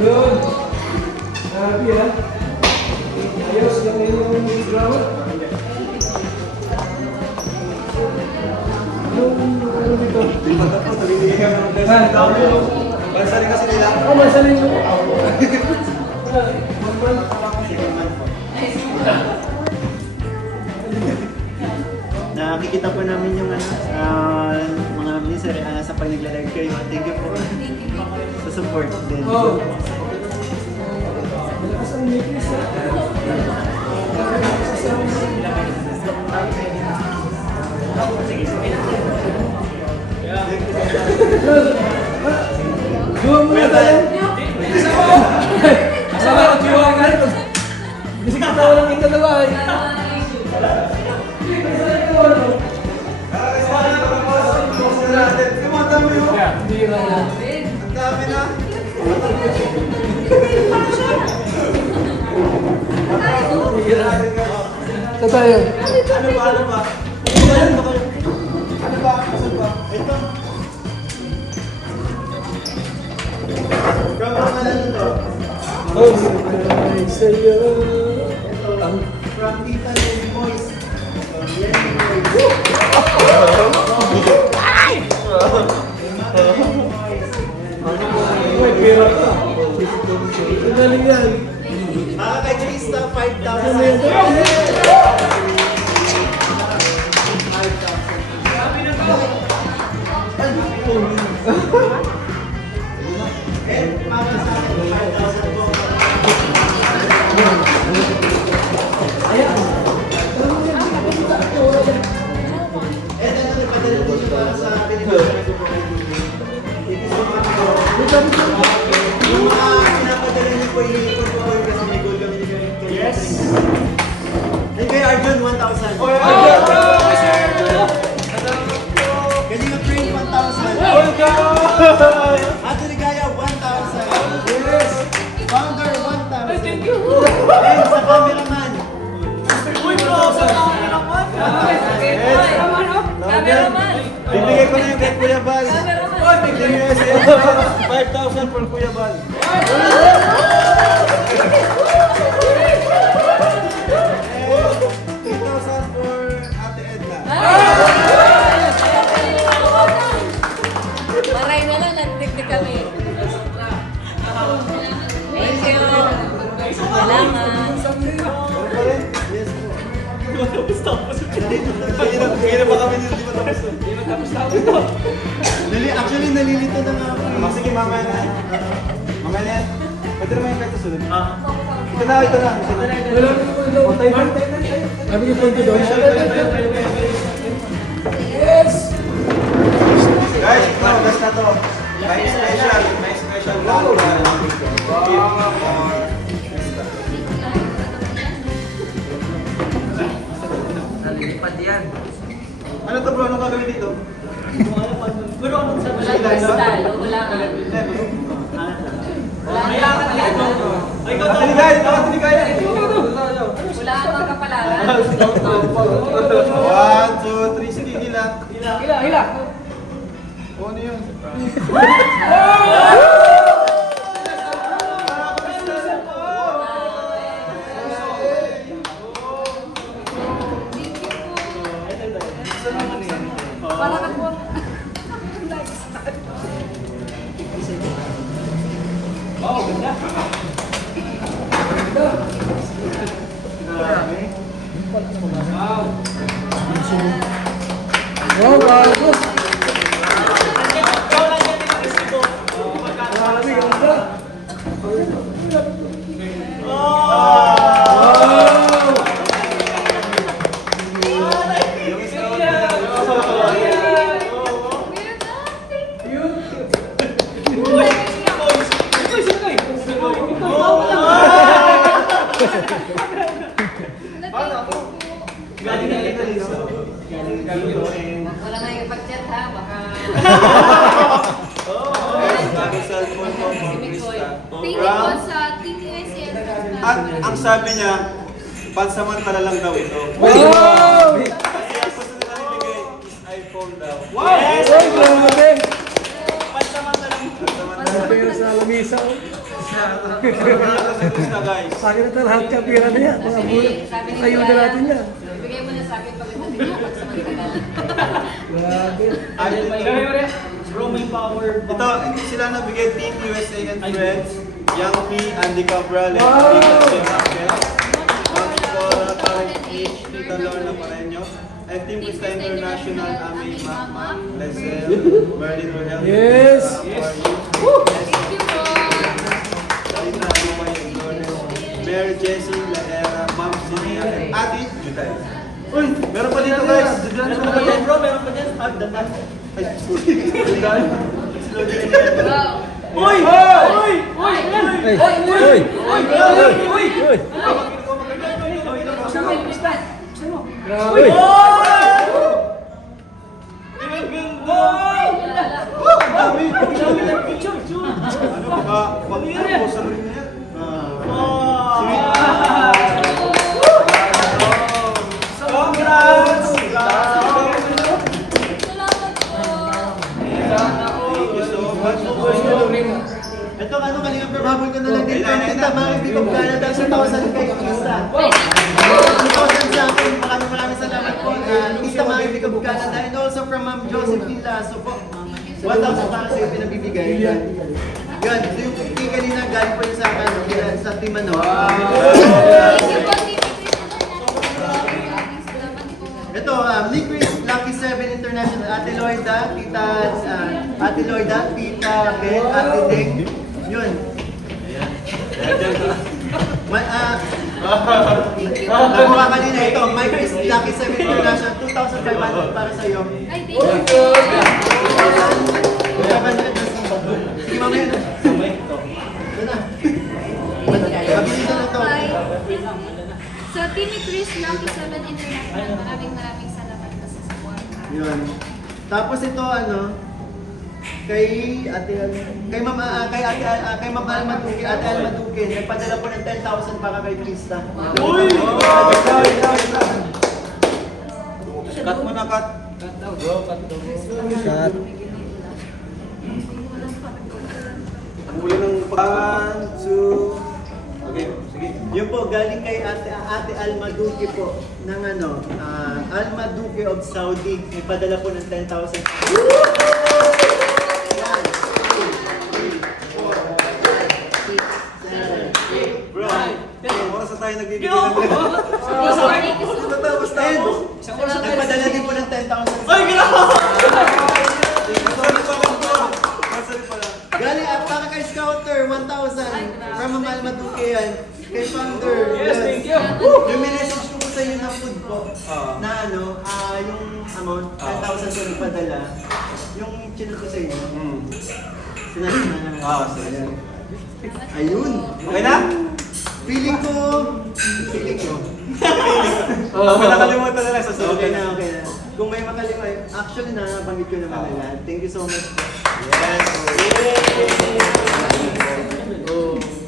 Yun. Grabe ha. Ayos na kayo yung ground. Ano dito? Bansa rin kasi nila. Oh, bansa rin yung... Nakikita po namin yung mga miser sa pag nagla-live kayo. Thank you po sa support din. Oh. Malakas ang ngipis ha. Juwa mo na tayo. Asama ko juwa ka. Kasi kita walang ito dalawa eh. Kumanta mo yun. Hindi na yan. Ang dami na. Ito tayo. Ano ba? Ano ba? Saan ba? Ito. From na lang ito. Oh, ay sa'yo. From Italy Boys. May pera ka. Ang galing yan. Makaka-J-Star 5,000. Ano yan? Yung mga pinapadala niyo po, ililikod ko po yung kasi may gold kami kayo. Yes! Ay kay Arjun, 1,000. Kanina Train, 1,000. Ate Ligaya, 1,000. Yes! Founder, 1,000. Thank you. And sa cameraman. Uy, bro, sa cameraman. Cameraman! Bibigay ko na yung kay Kuya Bal. Cameraman! 5,000 for Kuya Bal. 3,000 for Ate Edna. Maray na lang, nagdikdik kami. Thank you. Salamat. Yes po. Kaya pa kami dito, di ba tapos na? Actually, nalilito na nga ako. Sige, mamaya na. Mamaya na yan. Pwede naman yung kahit susunod. Ito na. Wala ko po ito. Sabi ko po ito doon. Yes! Guys, gas na to. May special vlog. Nalilipad yan. Ano to bro? Ano gagawin dito? Wala style, wala ka. Wala kang kapalaran. 1, 2, 3, sige, hila. Hila. O, ano yun? Para ka po. Wow, bagus. Wala na yung pag-chat ha, baka... Tingin ko sa TTSN. At ang sabi niya, pansamantala lang daw ito. Wow! Kasi ang gusto nila ibigay is iPhone daw. Wow! Grabe! Pansamantala lang. pera sa lamisa. oh. Tapos na guys. Sa akin na ito, lahat ka pera na yan. Mga bulan. Ayuda natin yan. Bigay mo na sa akin pagdating niya pag sa Manila. Grabe. Bro, may power. Ito, sila nabigay Team USA and Friends. Young P, Andy Cabral, and Team Marquez. Ma'am Cora, Karen H, Tita Lorna Pareño. And Team Krista International, Ami Mama, Lesel, Merlin Royal. Yes. Thank you po. Mary Jessie, Lahera, Ma'am Sinia, and Ate Juday. Uy, meron pa dito guys. Meron pa dyan bro, meron pa dyan. Datan. Ay, sorry. Wow. Uy! Uy! Uy! Grabe. Ano baka pag-post sa rin niya? Congrats! Salamat po. Thank you so much. Ito ano kanina habol ko na lang din kita mga Bicom Canada 2,000 kay Krista. 2,000 sa akin. Maraming salamat po. Krista mga Bicom Canada and also from Ma'am Josephine Lasso po. 1,000 para sa iyo pinabibigay. Yan. Yan. So yung kay kanina galing po yung sa akin sa team ano. Thank you po, Team Chris. Salamat po. Ito, Nick Chris, Lucky 7 International, Ate Loida, Tita, Ate Loida, Tita Ben, Ate Deng. Yun. Nakuha kanina ito, Mike Chris, Lucky 7 International, 2,500 para sa iyo. Ay, thank you po. 2,500 na sa sige mamaya na. Ito na. Mabilis na ito. Bye. So, Team Chris, Lucky 7 International, maraming salamat po sa support. Yun. Tapos ito ano, kay Ma'am Almaduque, Ate Almaduque, nagpadala po ng 10,000 para kay Krista. Uy! Cut mo na, cut. Cut. Ang huli ng 1, 2... Okay, sige. Yun po, galing kay Ate Almaduque po, ng ano, Almaduque of Saudi. Nagpadala po ng 10,000. Yan. 3, 4, 5, 6, 7, 8. Bro, ilang oras na tayo nagbibigay ng Tapos 10. Nagpadala din po ng 10,000. Ay, ginawa! Masali pa lang bro. Masali pa lang. Galing para kay Scouter, 1,000. From Ma'am Almaduque yan. Kay Founder. Yes, thank you. Yung minessage ko po sa inyo na food po, na ano, yung amount, 10,000 ko nagpadala. Yung chinut ko sa inyo, sinabi na namin. Sige. Ayun. Okay na? Feeling ko. Kung nakalimutan na lang sa sulit. Okay na. Kung may makalimutan, actually nabanggit ko naman na lahat. Thank you so much. Yes.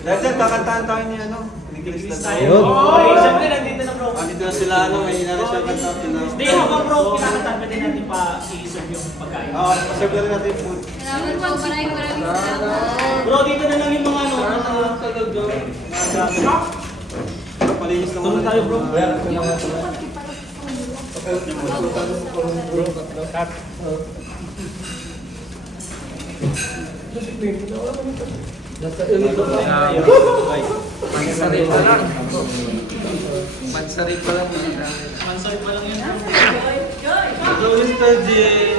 Dahil dyan, kakantahan tayo ni ano? Ni Krista tayo. Siyempre, nandito na bro. Andito na sila, ano, may hinala siya kanta. Hindi, habang bro, kinakatan pa din natin pa i-serve yung pagkain. Oo, paserve na rin natin yung food. Salamat po, maraming salamat. Bro, dito na lang yung mga ano, Palinis na muna. tayo bro. Mansari pa lang. Mansari pa lang. Mansay pa lang yun. Hello, Mr. Jin.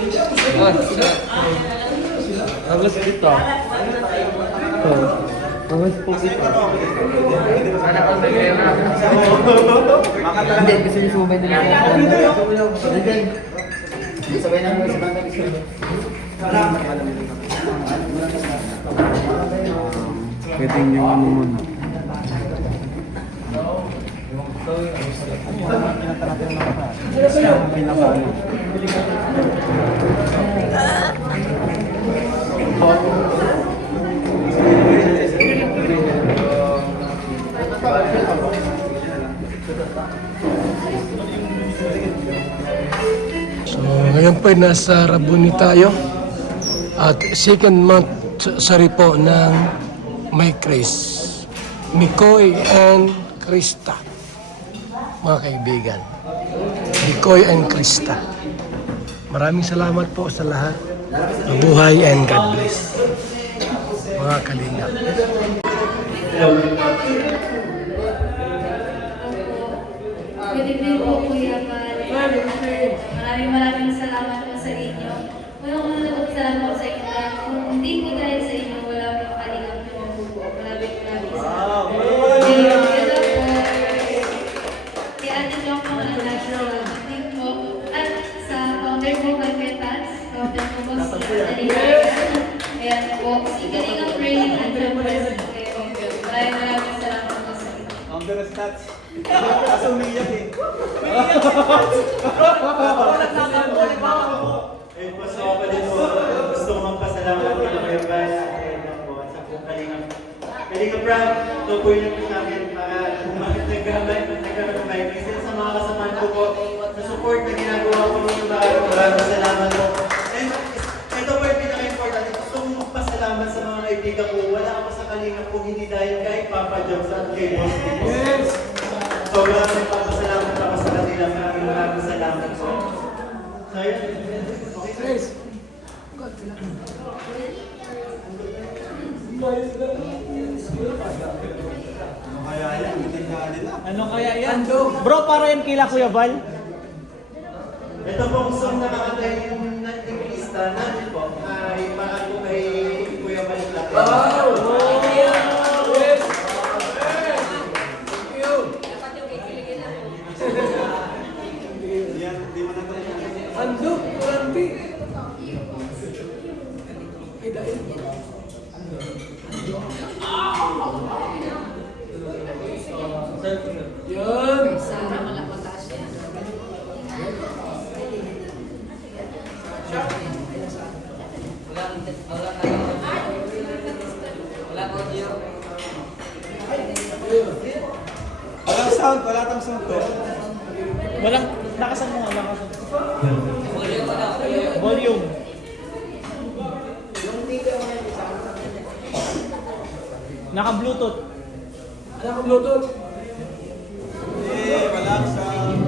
Agos dito. Agos po Kasi dito. pero, Sana kung may pera. Hindi, kasi yung sumabay nila. Sabay na sa banda. Pwedeng yung ano muna. So, ngayon po ay nasa Rabuni tayo. At second month sari po ng May Chris, Mikoy and Krista. Mga kaibigan, Mikoy and Krista. Maraming salamat po sa lahat. Mabuhay and God bless. Mga kalingap. Good evening po, Kuya Val. Maraming salamat po sa inyo. Unang-unang salamat po sa inyo. Kung hindi po dahil sa inyo, wala pong kalingap naman po po. Maraming salamat. Kaya Ate Jong po ang salamat din po. At sa founder po, Kalpetas, founder po po si Adalina. Ayan po, si Kalingap Ray, andyan po sa kayo. Maraming salamat po sa inyo. On the stats. Kaso umiyak eh. Eh, gusto ko pa din po. Gusto ko magpasalamat kay Kuya Bas at sa buong Kalingap. Kalingap Brad, ito po yung sa akin para nagkaroon ng may kasi sa mga kasamahan ko po sa support na ginagawa ko ng maraming salamat po. And ito po yung pinaka-important. Gusto ko magpasalamat sa mga kaibigan ko. Wala ako sa Kalingap kung hindi dahil kay Papa Jobs at kay Boss Tito. Yes! Sobrang nagpapasalamat ako sa kanila. Maraming salamat po. So, yun. Okay, guys. Ano kaya yan? Bro, para yan kila Kuya Val. Ito pong song na nakatay yung lista natin po ay para po kay Kuya Baliklak. Andok, Randy. Yan. Sana malapatas yan. Walang sound, wala tang sound to. Walang, lakasan mo nga, lakasan. Volume. Naka-Bluetooth. Anak ko Bluetooth. Eh, walang sound.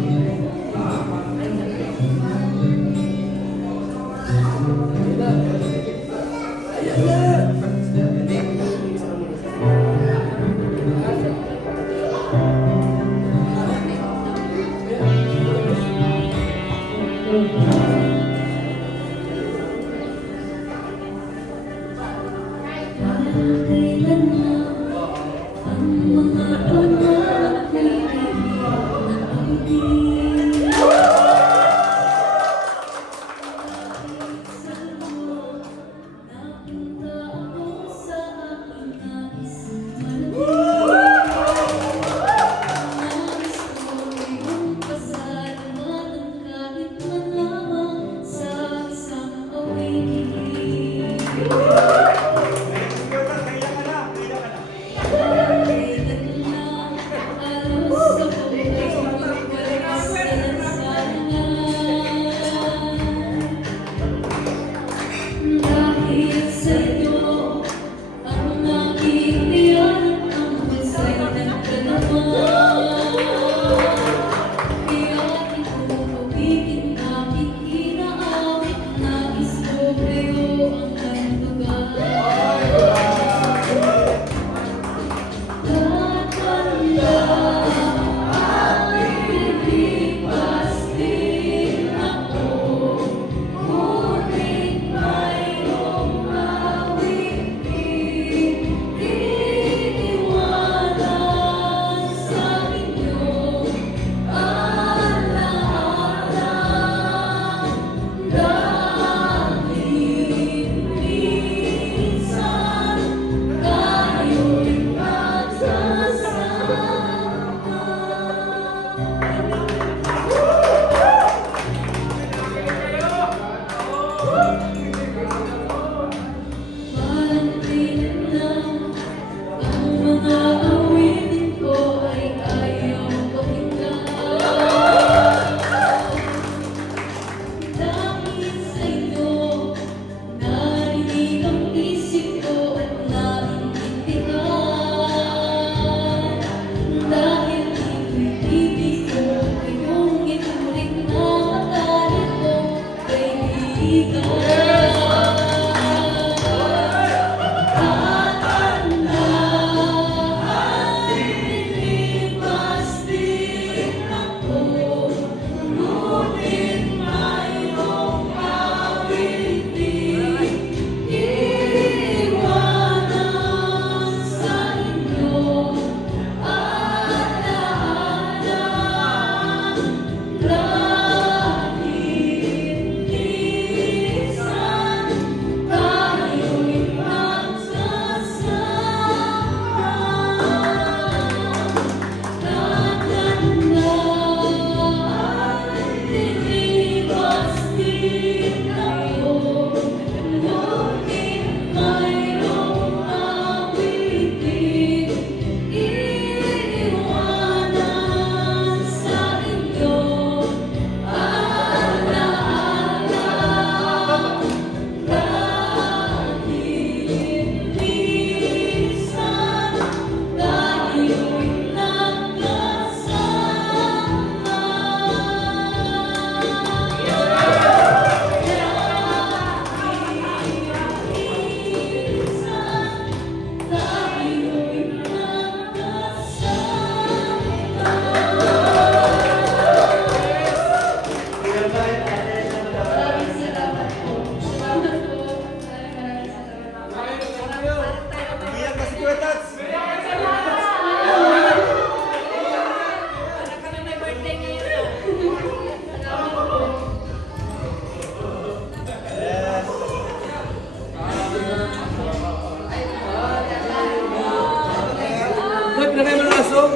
Uy, pinagay mo ng aso.